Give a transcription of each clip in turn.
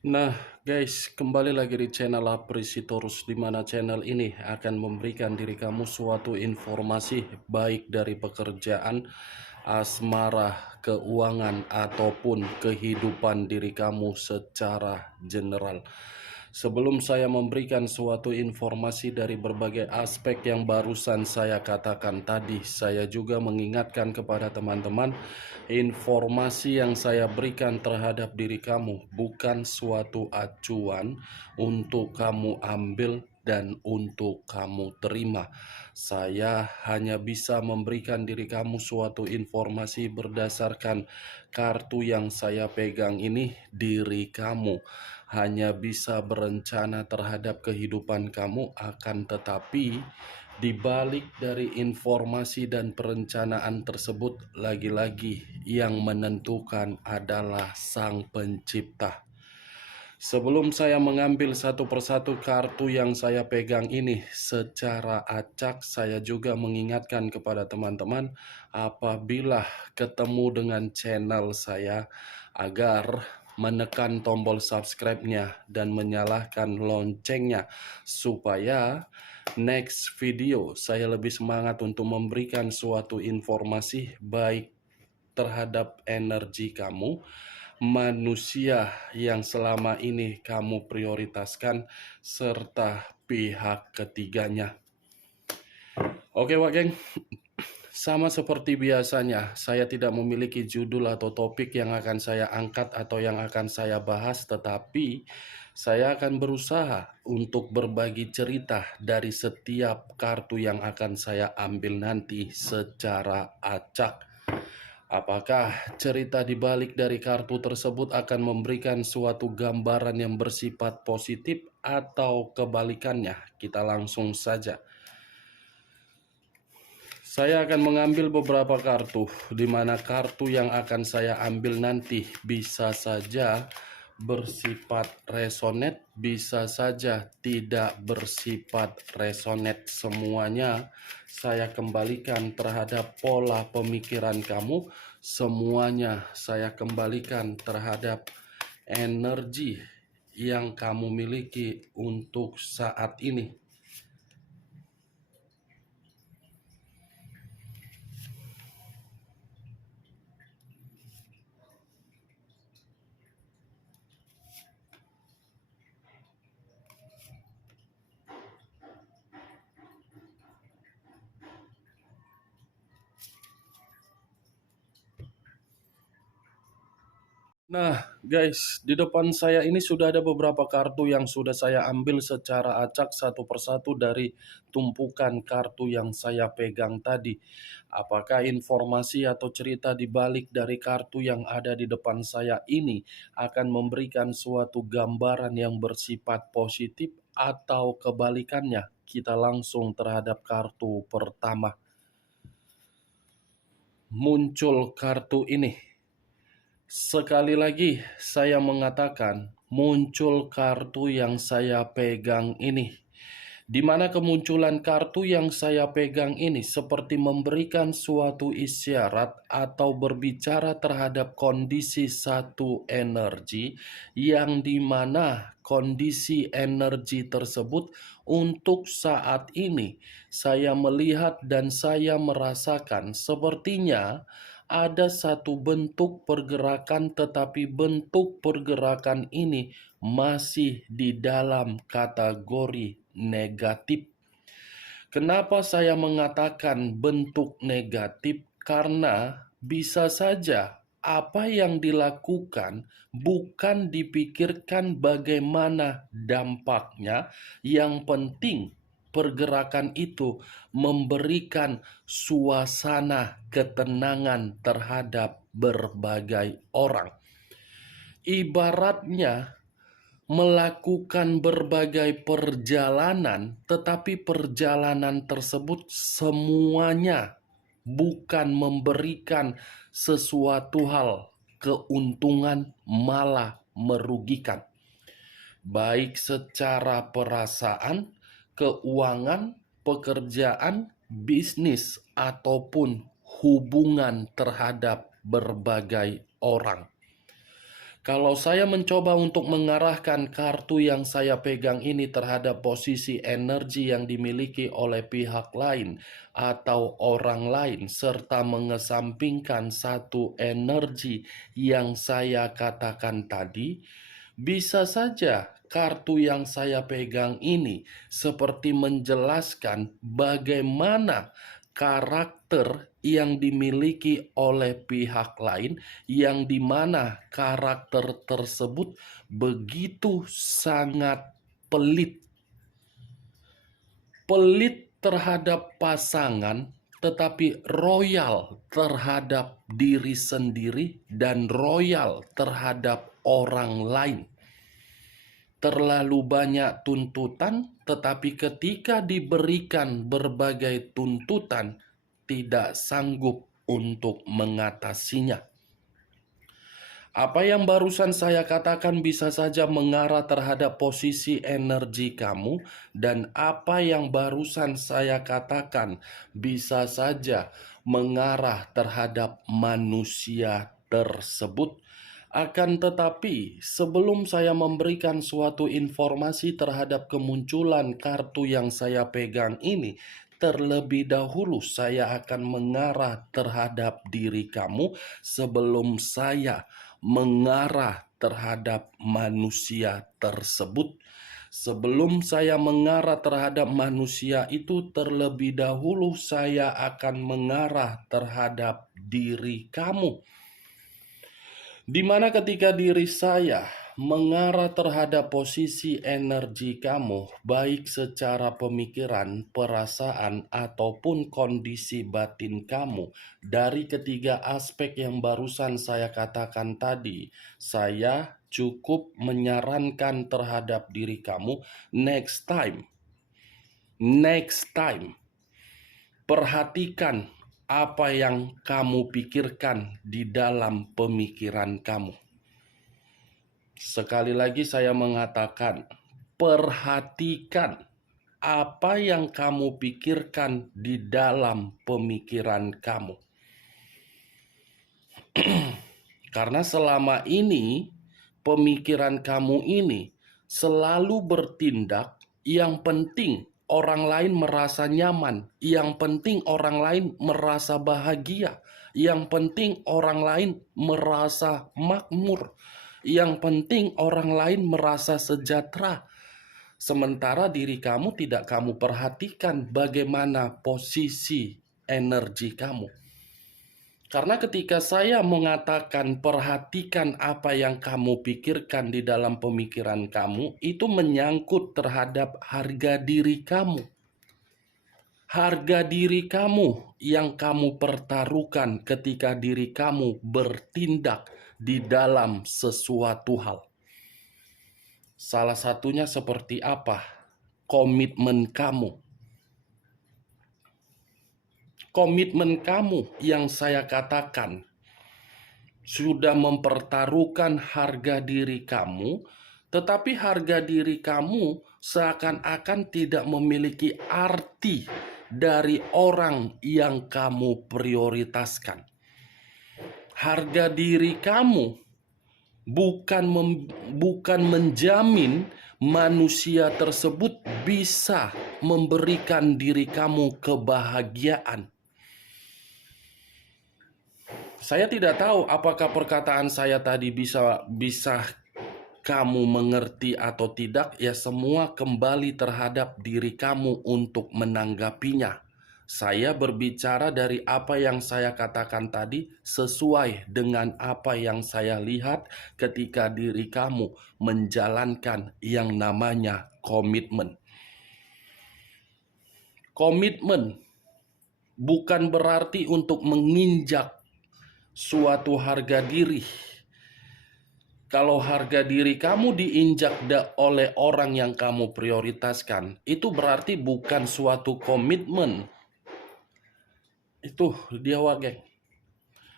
Nah, guys, kembali lagi di channel Aprisitorus, di mana channel ini akan memberikan diri kamu suatu informasi baik dari pekerjaan, asmara, keuangan, ataupun kehidupan diri kamu secara general. Sebelum saya memberikan suatu informasi dari berbagai aspek yang barusan saya katakan tadi, saya juga mengingatkan kepada teman-teman, informasi yang saya berikan terhadap diri kamu bukan suatu acuan untuk kamu ambil dan untuk kamu terima. Saya hanya bisa memberikan diri kamu suatu informasi berdasarkan kartu yang saya pegang ini. Diri kamu hanya bisa berencana terhadap kehidupan kamu, akan tetapi di balik dari informasi dan perencanaan tersebut, lagi-lagi yang menentukan adalah Sang Pencipta. Sebelum saya mengambil satu persatu kartu yang saya pegang ini secara acak, saya juga mengingatkan kepada teman-teman apabila ketemu dengan channel saya agar menekan tombol subscribe-nya dan menyalakan loncengnya supaya next video saya lebih semangat untuk memberikan suatu informasi baik terhadap energi kamu, manusia yang selama ini kamu prioritaskan, serta pihak ketiganya. Oke Wak Geng, sama seperti biasanya, saya tidak memiliki judul atau topik yang akan saya angkat atau yang akan saya bahas, tetapi saya akan berusaha untuk berbagi cerita dari setiap kartu yang akan saya ambil nanti secara acak. Apakah cerita di balik dari kartu tersebut akan memberikan suatu gambaran yang bersifat positif atau kebalikannya? Kita langsung saja. Saya akan mengambil beberapa kartu, di mana kartu yang akan saya ambil nanti bisa saja bersifat resonate, bisa saja tidak bersifat resonate. Semuanya saya kembalikan terhadap pola pemikiran kamu, semuanya saya kembalikan terhadap energi yang kamu miliki untuk saat ini. Nah, guys, di depan saya ini sudah ada beberapa kartu yang sudah saya ambil secara acak satu persatu dari tumpukan kartu yang saya pegang tadi. Apakah informasi atau cerita di balik dari kartu yang ada di depan saya ini akan memberikan suatu gambaran yang bersifat positif atau kebalikannya? Kita langsung terhadap kartu pertama. Muncul kartu ini. Sekali lagi saya mengatakan, muncul kartu yang saya pegang ini. Di mana kemunculan kartu yang saya pegang ini seperti memberikan suatu isyarat atau berbicara terhadap kondisi satu energi, yang dimana kondisi energi tersebut untuk saat ini saya melihat dan saya merasakan sepertinya ada satu bentuk pergerakan, tetapi bentuk pergerakan ini masih di dalam kategori negatif. Kenapa saya mengatakan bentuk negatif? Karena bisa saja apa yang dilakukan bukan dipikirkan bagaimana dampaknya. Yang penting pergerakan itu memberikan suasana ketenangan terhadap berbagai orang. Ibaratnya melakukan berbagai perjalanan, tetapi perjalanan tersebut semuanya bukan memberikan sesuatu hal keuntungan, malah merugikan. Baik secara perasaan, keuangan, pekerjaan, bisnis, ataupun hubungan terhadap berbagai orang. Kalau saya mencoba untuk mengarahkan kartu yang saya pegang ini terhadap posisi energi yang dimiliki oleh pihak lain atau orang lain, serta mengesampingkan satu energi yang saya katakan tadi, bisa saja kartu yang saya pegang ini seperti menjelaskan bagaimana karakter yang dimiliki oleh pihak lain, yang dimana karakter tersebut begitu sangat pelit. Pelit terhadap pasangan, tetapi royal terhadap diri sendiri dan royal terhadap orang lain. Terlalu banyak tuntutan, tetapi ketika diberikan berbagai tuntutan, tidak sanggup untuk mengatasinya. Apa yang barusan saya katakan bisa saja mengarah terhadap posisi energi kamu, dan apa yang barusan saya katakan bisa saja mengarah terhadap manusia tersebut. Akan tetapi, sebelum saya memberikan suatu informasi terhadap kemunculan kartu yang saya pegang ini, terlebih dahulu saya akan mengarah terhadap diri kamu sebelum saya mengarah terhadap manusia tersebut. Sebelum saya mengarah terhadap manusia itu, terlebih dahulu saya akan mengarah terhadap diri kamu. Di mana ketika diri saya mengarah terhadap posisi energi kamu, baik secara pemikiran, perasaan, ataupun kondisi batin kamu, dari ketiga aspek yang barusan saya katakan tadi, saya cukup menyarankan terhadap diri kamu, next time, perhatikan apa yang kamu pikirkan di dalam pemikiran kamu. Sekali lagi saya mengatakan, perhatikan apa yang kamu pikirkan di dalam pemikiran kamu. Karena selama ini, pemikiran kamu ini selalu bertindak, yang penting orang lain merasa nyaman, yang penting orang lain merasa bahagia, yang penting orang lain merasa makmur, yang penting orang lain merasa sejahtera. Sementara diri kamu tidak kamu perhatikan bagaimana posisi energi kamu. Karena ketika saya mengatakan perhatikan apa yang kamu pikirkan di dalam pemikiran kamu, itu menyangkut terhadap harga diri kamu. Harga diri kamu yang kamu pertaruhkan ketika diri kamu bertindak di dalam sesuatu hal. Salah satunya seperti apa? Komitmen kamu. Komitmen kamu yang saya katakan sudah mempertaruhkan harga diri kamu, tetapi harga diri kamu seakan-akan tidak memiliki arti dari orang yang kamu prioritaskan. Harga diri kamu bukan menjamin manusia tersebut bisa memberikan diri kamu kebahagiaan. Saya tidak tahu apakah perkataan saya tadi bisa kamu mengerti atau tidak. Ya, semua kembali terhadap diri kamu untuk menanggapinya. Saya berbicara dari apa yang saya katakan tadi sesuai dengan apa yang saya lihat ketika diri kamu menjalankan yang namanya komitmen. Komitmen bukan berarti untuk menginjak suatu harga diri. Kalau harga diri kamu diinjak oleh orang yang kamu prioritaskan, itu berarti bukan suatu komitmen. Itu dia wageng.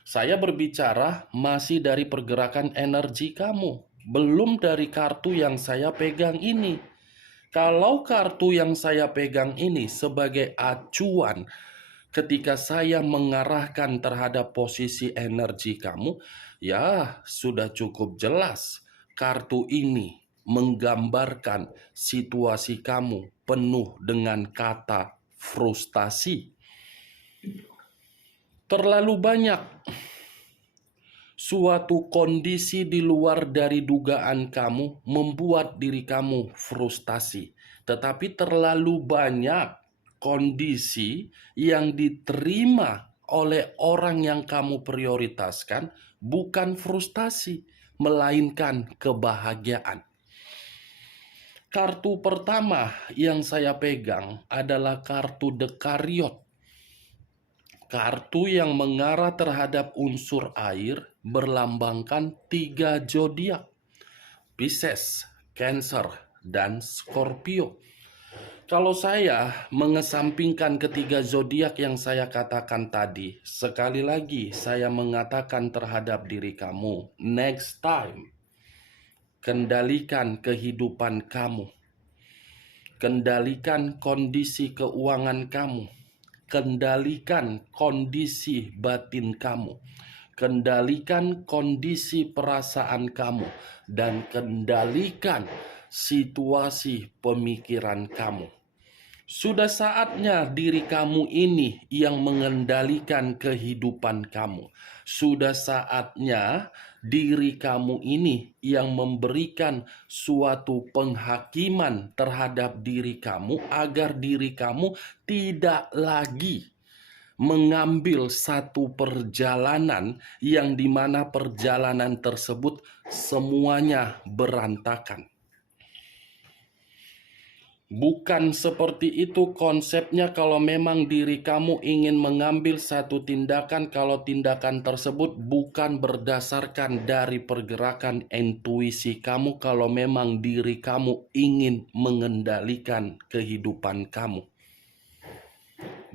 Saya berbicara masih dari pergerakan energi kamu, belum dari kartu yang saya pegang ini. Kalau kartu yang saya pegang ini sebagai acuan ketika saya mengarahkan terhadap posisi energi kamu, ya sudah cukup jelas kartu ini menggambarkan situasi kamu penuh dengan kata frustasi. Terlalu banyak suatu kondisi di luar dari dugaan kamu membuat diri kamu frustasi. Tetapi terlalu banyak kondisi yang diterima oleh orang yang kamu prioritaskan bukan frustasi, melainkan kebahagiaan. Kartu pertama yang saya pegang adalah kartu Dekariot. Kartu yang mengarah terhadap unsur air berlambangkan 3 zodiak: Pisces, Cancer, dan Scorpio. Kalau saya mengesampingkan ketiga zodiak yang saya katakan tadi, sekali lagi saya mengatakan terhadap diri kamu, next time, kendalikan kehidupan kamu, kendalikan kondisi keuangan kamu, kendalikan kondisi batin kamu, kendalikan kondisi perasaan kamu, dan kendalikan situasi pemikiran kamu. Sudah saatnya diri kamu ini yang mengendalikan kehidupan kamu. Sudah saatnya diri kamu ini yang memberikan suatu penghakiman terhadap diri kamu agar diri kamu tidak lagi mengambil satu perjalanan yang dimana perjalanan tersebut semuanya berantakan. Bukan seperti itu konsepnya kalau memang diri kamu ingin mengambil satu tindakan, kalau tindakan tersebut bukan berdasarkan dari pergerakan intuisi kamu, kalau memang diri kamu ingin mengendalikan kehidupan kamu.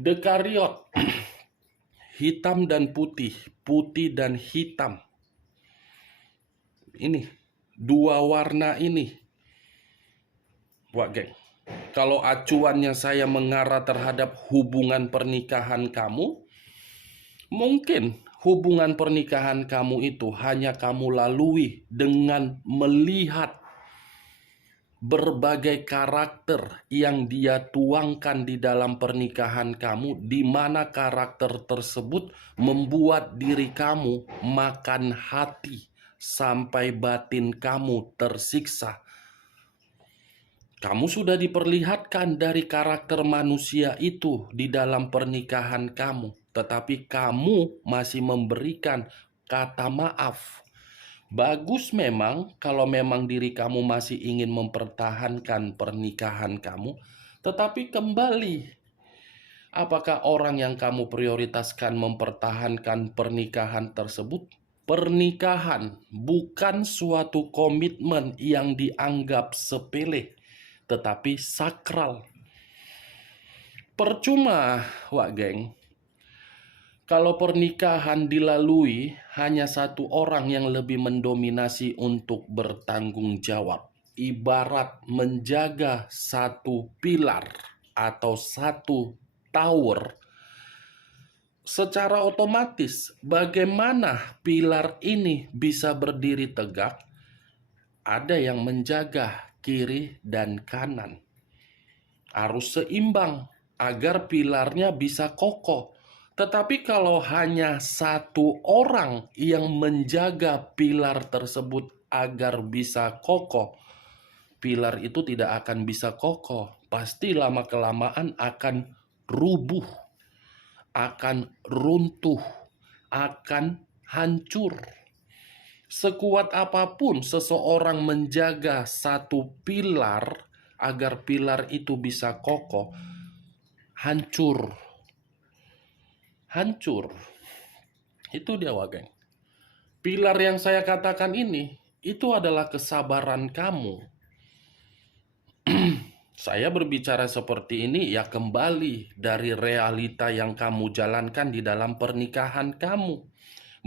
Dekariot, hitam dan putih, putih dan hitam. Ini, dua warna ini. Wah, geng. Kalau acuannya saya mengarah terhadap hubungan pernikahan kamu, mungkin hubungan pernikahan kamu itu hanya kamu lalui dengan melihat berbagai karakter yang dia tuangkan di dalam pernikahan kamu, di mana karakter tersebut membuat diri kamu makan hati sampai batin kamu tersiksa. Kamu sudah diperlihatkan dari karakter manusia itu di dalam pernikahan kamu, tetapi kamu masih memberikan kata maaf. Bagus memang kalau memang diri kamu masih ingin mempertahankan pernikahan kamu, tetapi kembali, apakah orang yang kamu prioritaskan mempertahankan pernikahan tersebut? Pernikahan bukan suatu komitmen yang dianggap sepele, tetapi sakral. Percuma, Wak Geng, kalau pernikahan dilalui hanya satu orang yang lebih mendominasi untuk bertanggung jawab. Ibarat menjaga satu pilar atau satu tower. Secara otomatis, bagaimana pilar ini bisa berdiri tegak? Ada yang menjaga kiri dan kanan. Harus seimbang agar pilarnya bisa kokoh. Tetapi kalau hanya satu orang yang menjaga pilar tersebut agar bisa kokoh, pilar itu tidak akan bisa kokoh. Pasti lama-kelamaan akan rubuh, akan runtuh, akan hancur. Sekuat apapun seseorang menjaga satu pilar agar pilar itu bisa kokoh, hancur. Hancur. Itu dia, Wageng. Pilar yang saya katakan ini, itu adalah kesabaran kamu. Saya berbicara seperti ini ya kembali dari realita yang kamu jalankan di dalam pernikahan kamu.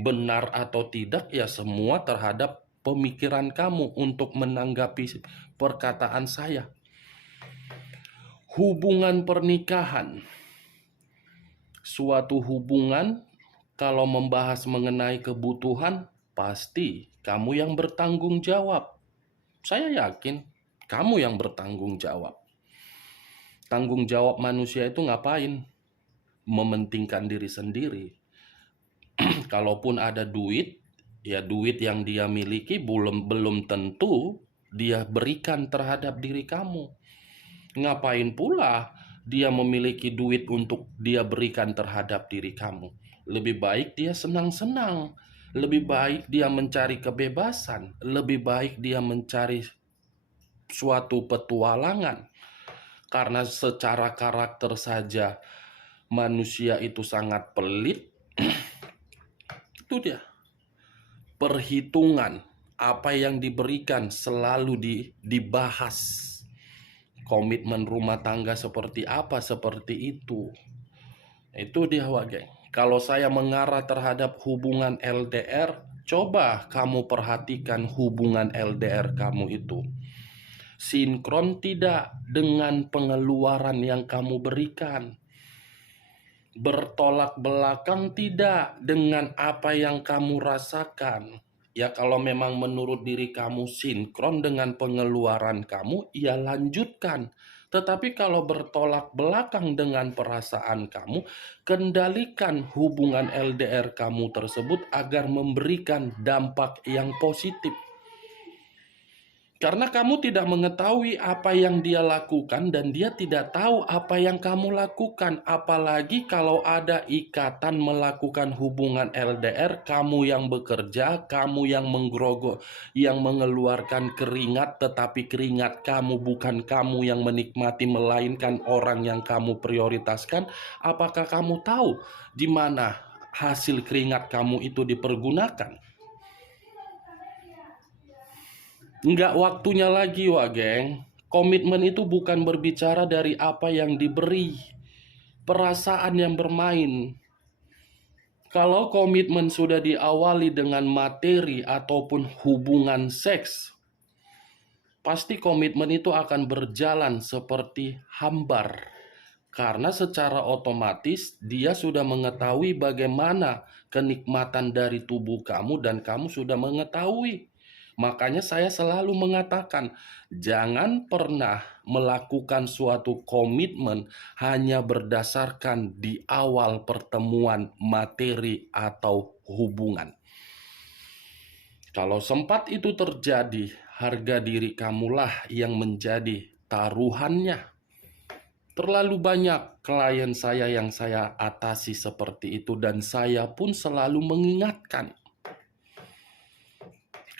Benar atau tidak ya semua terhadap pemikiran kamu untuk menanggapi perkataan saya. Hubungan pernikahan Suatu hubungan, kalau membahas mengenai kebutuhan, pasti kamu yang bertanggung jawab. Saya yakin kamu yang bertanggung jawab. Tanggung jawab manusia itu ngapain? Mementingkan diri sendiri. Kalaupun ada duit, ya duit yang dia miliki belum tentu dia berikan terhadap diri kamu. Ngapain pula dia memiliki duit untuk dia berikan terhadap diri kamu? Lebih baik dia senang-senang, lebih baik dia mencari kebebasan, lebih baik dia mencari suatu petualangan. Karena secara karakter saja manusia itu sangat pelit. Itu dia. Perhitungan apa yang diberikan selalu dibahas. Komitmen rumah tangga seperti apa, seperti itu. Itu dia, geng. Kalau saya mengarah terhadap hubungan LDR, coba kamu perhatikan hubungan LDR kamu itu. Sinkron tidak dengan pengeluaran yang kamu berikan. Bertolak belakang tidak dengan apa yang kamu rasakan. Ya kalau memang menurut diri kamu sinkron dengan pengeluaran kamu, ya lanjutkan. Tetapi kalau bertolak belakang dengan perasaan kamu, kendalikan hubungan LDR kamu tersebut agar memberikan dampak yang positif. Karena kamu tidak mengetahui apa yang dia lakukan dan dia tidak tahu apa yang kamu lakukan. Apalagi kalau ada ikatan melakukan hubungan LDR, kamu yang bekerja, kamu yang menggerogok, yang mengeluarkan keringat, tetapi keringat kamu bukan kamu yang menikmati, melainkan orang yang kamu prioritaskan. Apakah kamu tahu di mana hasil keringat kamu itu dipergunakan? Nggak waktunya lagi, geng. Komitmen itu bukan berbicara dari apa yang diberi, perasaan yang bermain. Kalau komitmen sudah diawali dengan materi ataupun hubungan seks, pasti komitmen itu akan berjalan seperti hambar. Karena secara otomatis dia sudah mengetahui bagaimana kenikmatan dari tubuh kamu dan kamu sudah mengetahui. Makanya saya selalu mengatakan, jangan pernah melakukan suatu komitmen hanya berdasarkan di awal pertemuan materi atau hubungan. Kalau sempat itu terjadi, harga diri kamulah yang menjadi taruhannya. Terlalu banyak klien saya yang saya atasi seperti itu dan saya pun selalu mengingatkan.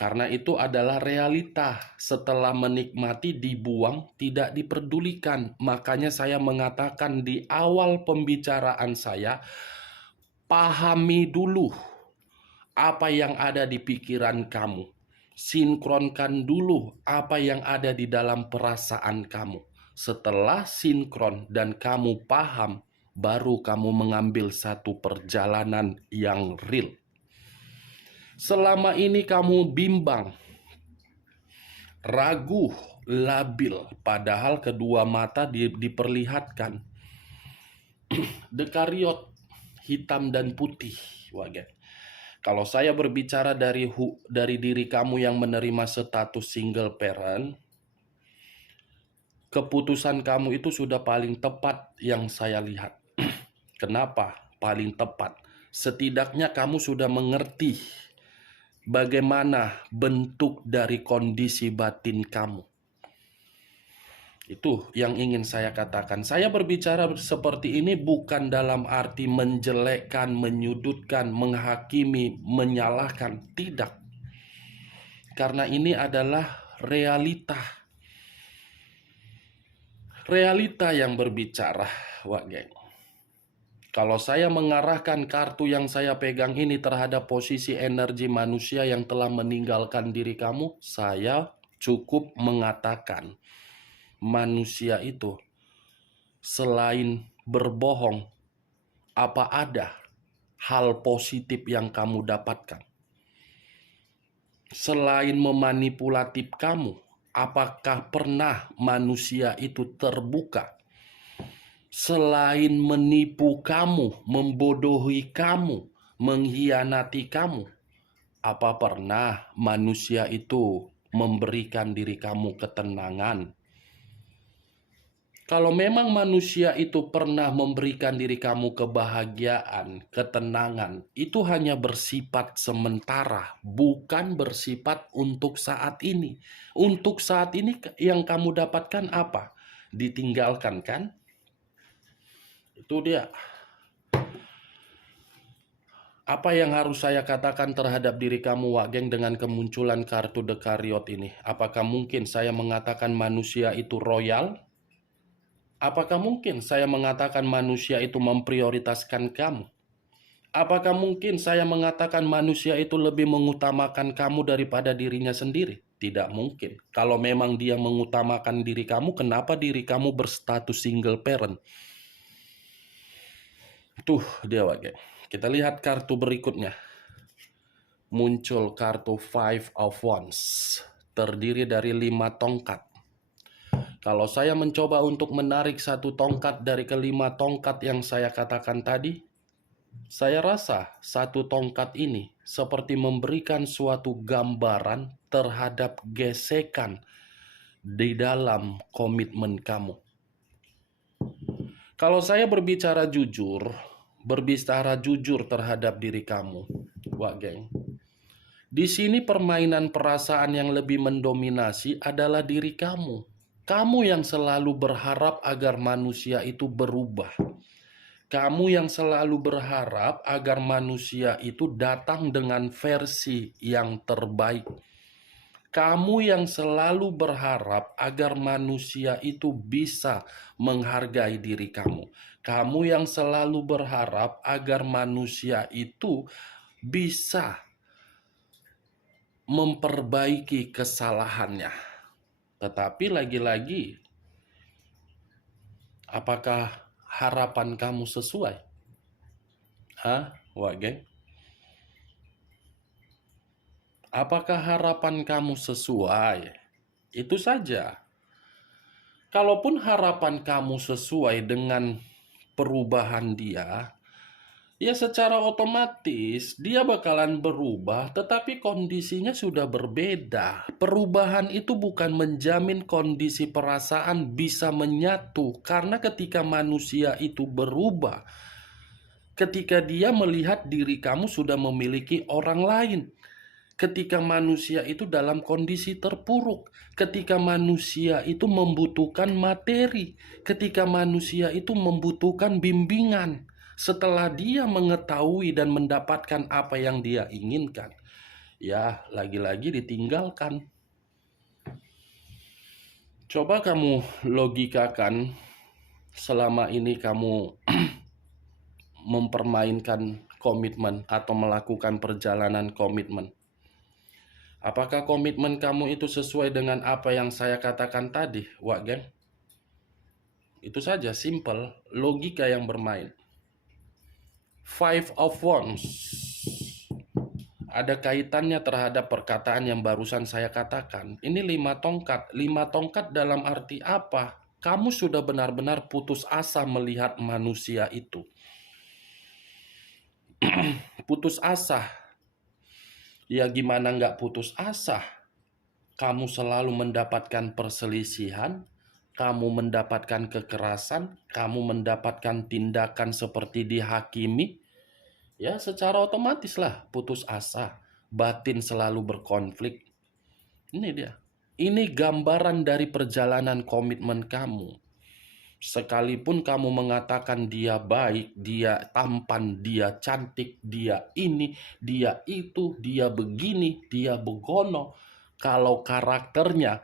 Karena itu adalah realita. Setelah menikmati dibuang, tidak diperdulikan. Makanya saya mengatakan di awal pembicaraan saya, pahami dulu apa yang ada di pikiran kamu. Sinkronkan dulu apa yang ada di dalam perasaan kamu. Setelah sinkron dan kamu paham, baru kamu mengambil satu perjalanan yang real. Selama ini kamu bimbang, ragu, labil, padahal kedua mata diperlihatkan. Dekariot, hitam dan putih, wagen. Kalau saya berbicara dari diri kamu yang menerima status single parent, keputusan kamu itu sudah paling tepat yang saya lihat. Kenapa paling tepat? Setidaknya kamu sudah mengerti bagaimana bentuk dari kondisi batin kamu. Itu yang ingin saya katakan. Saya berbicara seperti ini bukan dalam arti menjelekkan, menyudutkan, menghakimi, menyalahkan. Tidak. Karena ini adalah realita. Realita yang berbicara, geng. Kalau saya mengarahkan kartu yang saya pegang ini terhadap posisi energi manusia yang telah meninggalkan diri kamu, saya cukup mengatakan manusia itu selain berbohong, apa ada hal positif yang kamu dapatkan? Selain memanipulatif kamu, apakah pernah manusia itu terbuka Selain menipu kamu, membodohi kamu, mengkhianati kamu, apa pernah manusia itu memberikan diri kamu ketenangan? Kalau memang manusia itu pernah memberikan diri kamu kebahagiaan, ketenangan, itu hanya bersifat sementara, bukan bersifat untuk saat ini. Untuk saat ini yang kamu dapatkan apa? Ditinggalkan, kan? Itu dia. Apa yang harus saya katakan terhadap diri kamu, Wak Geng, dengan kemunculan kartu The Chariot ini? Apakah mungkin saya mengatakan manusia itu royal? Apakah mungkin saya mengatakan manusia itu memprioritaskan kamu? Apakah mungkin saya mengatakan manusia itu lebih mengutamakan kamu daripada dirinya sendiri? Tidak mungkin. Kalau memang dia mengutamakan diri kamu, kenapa diri kamu berstatus single parent? Tuh dia, Wak Geng. Kita lihat kartu berikutnya. Muncul kartu Five of Wands. Terdiri dari 5 tongkat. Kalau saya mencoba untuk menarik satu tongkat dari kelima tongkat yang saya katakan tadi, saya rasa satu tongkat ini seperti memberikan suatu gambaran terhadap gesekan di dalam komitmen kamu. Kalau saya berbicara jujur terhadap diri kamu, Wak Geng, di sini permainan perasaan yang lebih mendominasi adalah diri kamu. Kamu yang selalu berharap agar manusia itu berubah. Kamu yang selalu berharap agar manusia itu datang dengan versi yang terbaik. Kamu yang selalu berharap agar manusia itu bisa menghargai diri kamu. Kamu yang selalu berharap agar manusia itu bisa memperbaiki kesalahannya. Tetapi lagi-lagi, apakah harapan kamu sesuai? Wak Geng? Apakah harapan kamu sesuai? Itu saja. Kalaupun harapan kamu sesuai dengan perubahan dia, ya secara otomatis dia bakalan berubah, tetapi kondisinya sudah berbeda. Perubahan itu bukan menjamin kondisi perasaan bisa menyatu, karena ketika manusia itu berubah, ketika dia melihat diri kamu sudah memiliki orang lain, ketika manusia itu dalam kondisi terpuruk, ketika manusia itu membutuhkan materi, ketika manusia itu membutuhkan bimbingan, setelah dia mengetahui dan mendapatkan apa yang dia inginkan, ya lagi-lagi ditinggalkan. Coba kamu logikakan, selama ini kamu mempermainkan komitmen atau melakukan perjalanan komitmen. Apakah komitmen kamu itu sesuai dengan apa yang saya katakan tadi, Wak Geng? Itu saja, simple, logika yang bermain. Five of Wands ada kaitannya terhadap perkataan yang barusan saya katakan. Ini 5 tongkat. 5 tongkat dalam arti apa? Kamu sudah benar-benar putus asa melihat manusia itu. Putus asa. Ya gimana nggak putus asa? Kamu selalu mendapatkan perselisihan, kamu mendapatkan kekerasan, kamu mendapatkan tindakan seperti dihakimi. Ya secara otomatis lah putus asa. Batin selalu berkonflik. Ini dia. Ini gambaran dari perjalanan komitmen kamu. Sekalipun kamu mengatakan dia baik, dia tampan, dia cantik, dia ini, dia itu, dia begini, dia begono, kalau karakternya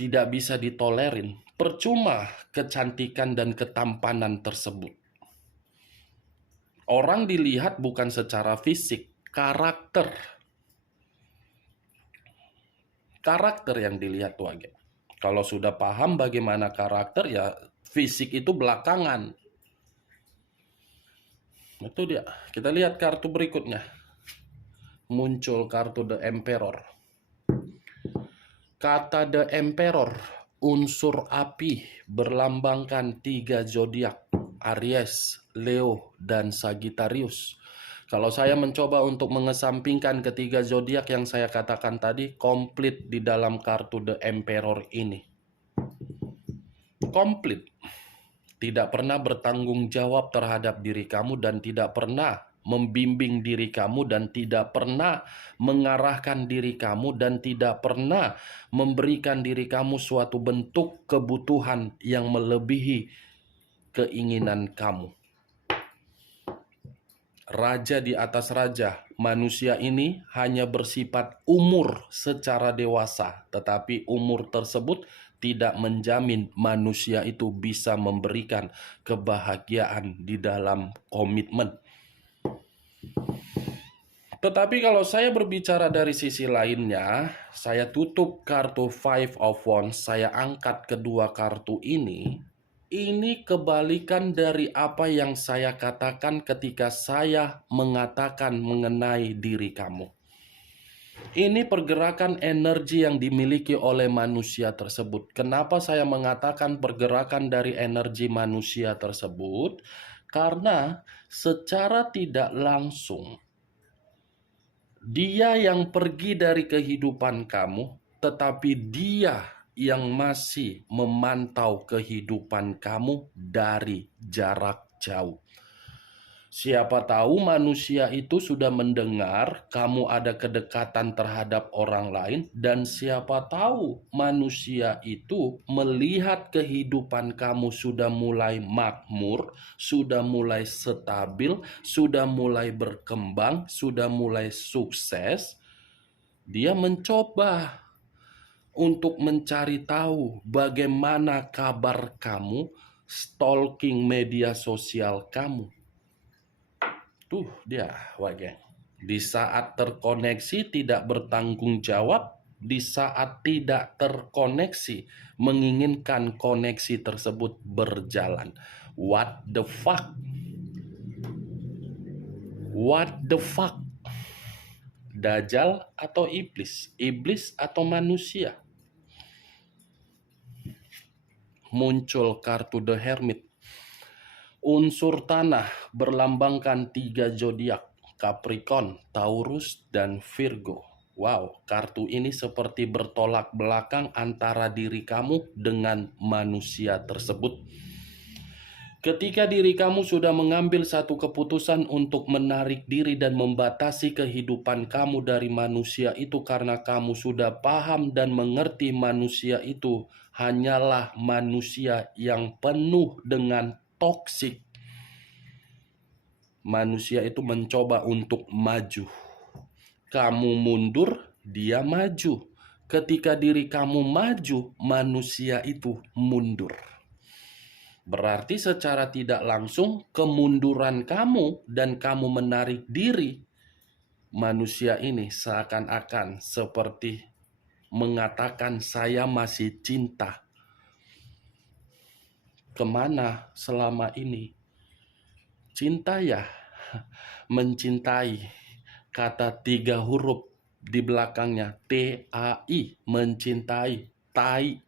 tidak bisa ditolerin, percuma kecantikan dan ketampanan tersebut. Orang dilihat bukan secara fisik, karakter. Karakter yang dilihat, Wage. Kalau sudah paham bagaimana karakter, ya fisik itu belakangan. Itu dia. Kita lihat kartu berikutnya. Muncul kartu The Emperor. Kata The Emperor Unsur api berlambangkan 3 zodiak, Aries, Leo, dan Sagittarius. Kalau saya mencoba untuk mengesampingkan ketiga zodiak yang saya katakan tadi, komplit di dalam kartu The Emperor ini. Komplit. Tidak pernah bertanggung jawab terhadap diri kamu dan tidak pernah membimbing diri kamu dan tidak pernah mengarahkan diri kamu dan tidak pernah memberikan diri kamu suatu bentuk kebutuhan yang melebihi keinginan kamu. Raja di atas raja, manusia ini hanya bersifat umur secara dewasa, tetapi umur tersebut tidak menjamin manusia itu bisa memberikan kebahagiaan di dalam komitmen. Tetapi kalau saya berbicara dari sisi lainnya, saya tutup kartu Five of Wands, saya angkat kedua kartu ini kebalikan dari apa yang saya katakan ketika saya mengatakan mengenai diri kamu. Ini pergerakan energi yang dimiliki oleh manusia tersebut. Kenapa saya mengatakan pergerakan dari energi manusia tersebut? Karena secara tidak langsung, dia yang pergi dari kehidupan kamu, tetapi dia yang masih memantau kehidupan kamu dari jarak jauh. Siapa tahu manusia itu sudah mendengar kamu ada kedekatan terhadap orang lain, dan siapa tahu manusia itu melihat kehidupan kamu sudah mulai makmur, sudah mulai stabil, sudah mulai berkembang, sudah mulai sukses. Dia mencoba untuk mencari tahu bagaimana kabar kamu, stalking media sosial kamu. Tuh dia, Wage. Di saat terkoneksi tidak bertanggung jawab, di saat tidak terkoneksi menginginkan koneksi tersebut berjalan. What the fuck? What the fuck? Dajjal atau iblis? Iblis atau manusia? Muncul kartu The Hermit. Unsur tanah berlambangkan 3 zodiak, Capricorn, Taurus, dan Virgo. Wow, kartu ini seperti bertolak belakang antara diri kamu dengan manusia tersebut. Ketika diri kamu sudah mengambil satu keputusan untuk menarik diri dan membatasi kehidupan kamu dari manusia itu karena kamu sudah paham dan mengerti manusia itu hanyalah manusia yang penuh dengan toksik. Manusia itu mencoba untuk maju. Kamu mundur, dia maju. Ketika diri kamu maju, manusia itu mundur. Berarti secara tidak langsung kemunduran kamu dan kamu menarik diri, manusia ini seakan-akan seperti mengatakan saya masih cinta. Kemana selama ini? Cinta ya, mencintai. Kata 3 huruf di belakangnya, T-A-I, mencintai, tai.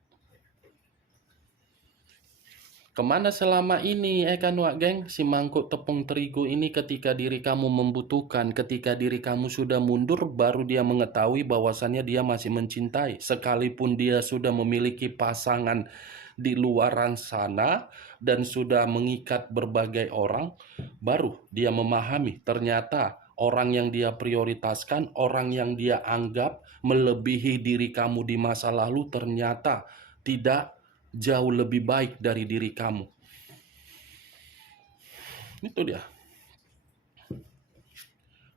Kemana selama ini kan wak geng, si mangkuk tepung terigu ini ketika diri kamu membutuhkan, ketika diri kamu sudah mundur, baru dia mengetahui bahwasannya dia masih mencintai. Sekalipun dia sudah memiliki pasangan di luaran sana dan sudah mengikat berbagai orang, baru dia memahami ternyata orang yang dia prioritaskan, orang yang dia anggap melebihi diri kamu di masa lalu ternyata tidak jauh lebih baik dari diri kamu. Itu dia.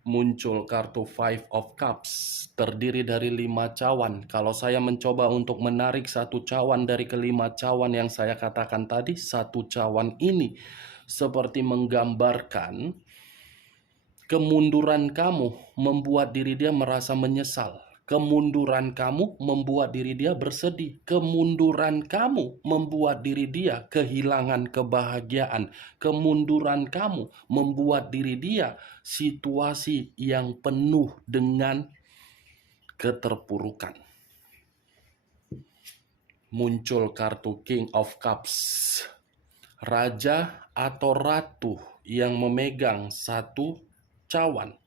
Muncul kartu Five of Cups, terdiri dari 5 cawan. Kalau saya mencoba untuk menarik satu cawan dari kelima cawan yang saya katakan tadi, satu cawan ini seperti menggambarkan kemunduran kamu membuat diri dia merasa menyesal. Kemunduran kamu membuat diri dia bersedih. Kemunduran kamu membuat diri dia kehilangan kebahagiaan. Kemunduran kamu membuat diri dia situasi yang penuh dengan keterpurukan. muncul kartu King of Cups. Raja atau ratu yang memegang satu cawan.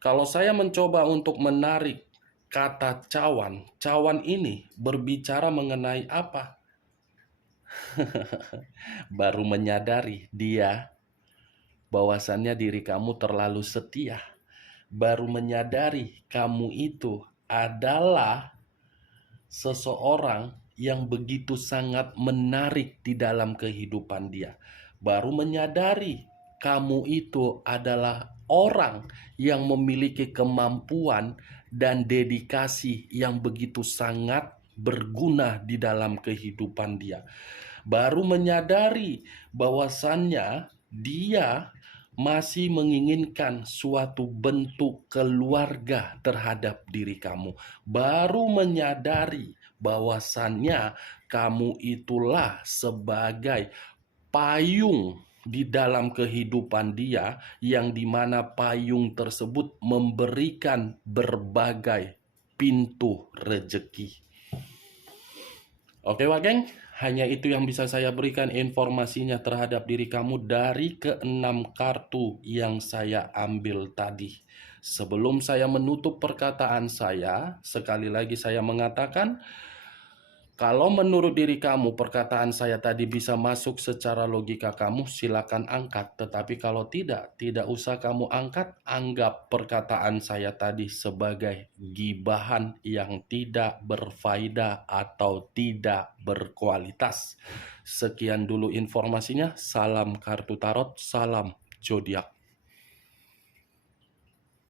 Kalau saya mencoba untuk menarik kata cawan, cawan ini berbicara mengenai apa? Baru menyadari dia bahwasannya diri kamu terlalu setia. Baru menyadari kamu itu adalah seseorang yang begitu sangat menarik di dalam kehidupan dia. Baru menyadari kamu itu adalah orang yang memiliki kemampuan dan dedikasi yang begitu sangat berguna di dalam kehidupan dia. Baru menyadari bahwasannya dia masih menginginkan suatu bentuk keluarga terhadap diri kamu. Baru menyadari bahwasannya kamu itulah sebagai payung di dalam kehidupan dia, yang dimana payung tersebut memberikan berbagai pintu rejeki. Oke Wageng, hanya itu yang bisa saya berikan informasinya terhadap diri kamu dari ke-6 kartu yang saya ambil tadi. Sebelum saya menutup perkataan saya, sekali lagi saya mengatakan, kalau menurut diri kamu perkataan saya tadi bisa masuk secara logika kamu, silakan angkat. Tetapi kalau tidak usah kamu angkat. Anggap perkataan saya tadi sebagai gibahan yang tidak berfaedah atau tidak berkualitas. Sekian dulu informasinya. Salam kartu tarot, salam zodiak.